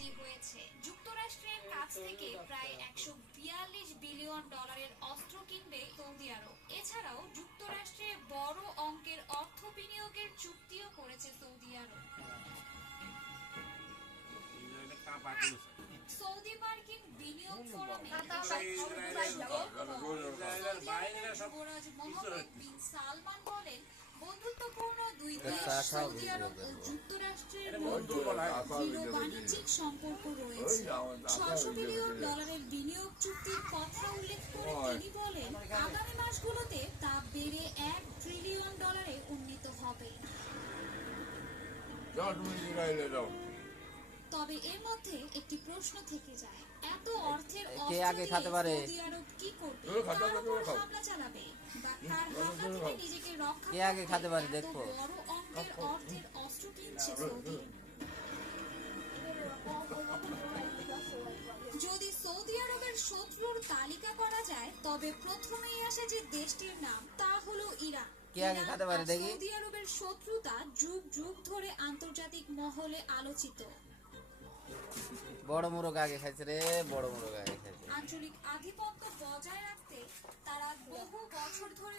তৈরি হয়েছে। যুক্তরাষ্ট্রের কাছ থেকে প্রায় একশো বিয়াল্লিশ বিলিয়ন ডলারের অস্ত্র কিনবে সৌদি আরব। এছাড়াও যুক্তরাষ্ট্রে বড় অঙ্কের অর্থ বিনিয়োগের চুক্তিও করেছে সৌদি আরব। সৌদি মার্কিন বিনিয়োগ ফোরামে সালমান সৌদি আরব ও যুক্তরাষ্ট্রের মধ্যে দৃঢ় বাণিজ্যিক সম্পর্ক রয়েছে ছশো বিলিয়ন ডলারের বিনিয়োগ চুক্তির কথা উল্লেখ করে তিনি বলেন আগামী মাসগুলোতে তা বেড়ে এক ট্রিলিয়ন ডলারে উন্নীত হবে। তবে এর মধ্যে একটি প্রশ্ন থেকে যায় এত অর্থের কে আগে দিয়ে খাতে পারে? সৌদি আরব কি করবে? কে আগে খাতে পারে দেখব। যদি সৌদি আরবের শত্রুর তালিকা করা যায় তবে প্রথমেই আসে যে দেশটির নাম তা হলো ইরান কে আগে খাতে পারে দেখি? সৌদি আরবের শত্রুতা যুগ যুগ ধরে আন্তর্জাতিক মহলে আলোচিত বড় মোরগ আগে খাইছে রে বড় মোরগ আগে খাইছে আঞ্চলিক আধিপত্য বজায় রাখতে তারা বহু বছর ধরে